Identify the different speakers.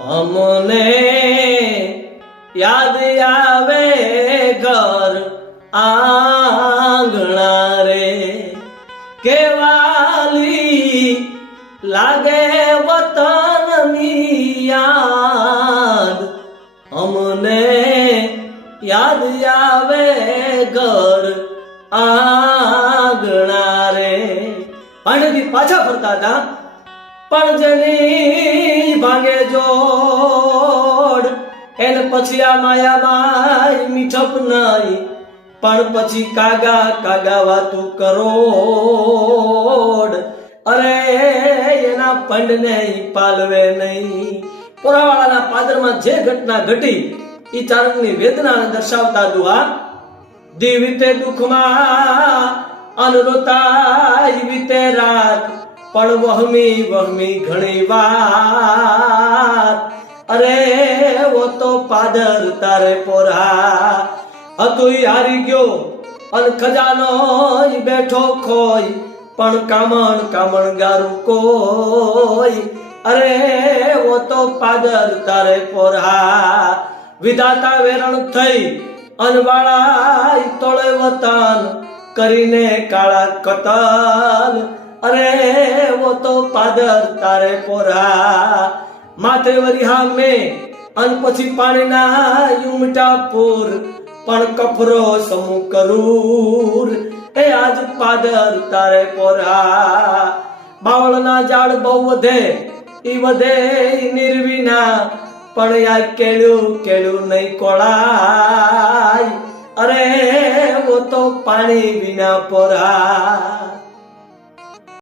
Speaker 1: અમને યાદ આવે ઘર આંગણા રે. કેવાલી લાગે વતનની યાદ. અમને યાદ આવે ઘર આંગણા રે. પાંડેજી પાછા ફરતા હતા. પણ જેની ભાગે જોડ. એને પછી આ માયા માય મીઠપ નહીં. પણ પછી કાગા કાગા વાતું કરોડ અરે, એના પંડને પાલવે નહીં. પોરાવાળાના પાદરમાં જે ઘટના ઘટી એ ચારણની વેદનાને દર્શાવતા દુઆ દીવિતે દુઃખમાં, અનરોતા વિતે રાત. પણ વહમી વહમી ઘણી વાર અરે, વો તો પાદર તારે પોરા. હતું હારી ગયો, અન ખજાનો બેઠો ખોઈ. પણ કામણ કામણ ગારું કોઈ. અરે, વો તો પાદર તારે પોરા. વિધાતા વેરણ થઈ અનવાળા તોળે વતન. કરીને કાળા કતલ અરે વો તો પાદર તારે પોરા. માથે વરિહા મે, અન પછી પાણીના યુમટા પૂર. પણ કફરો સમુ કરૂર. એ આજ પાદર તારે પોરા. બાવળના ઝાડ બહુ વધે, ઈ વધે નિર્વિના. પણ આ કેળું કેળું નહીં કોળાય. અરે વો તો પાણી વિના પોરા.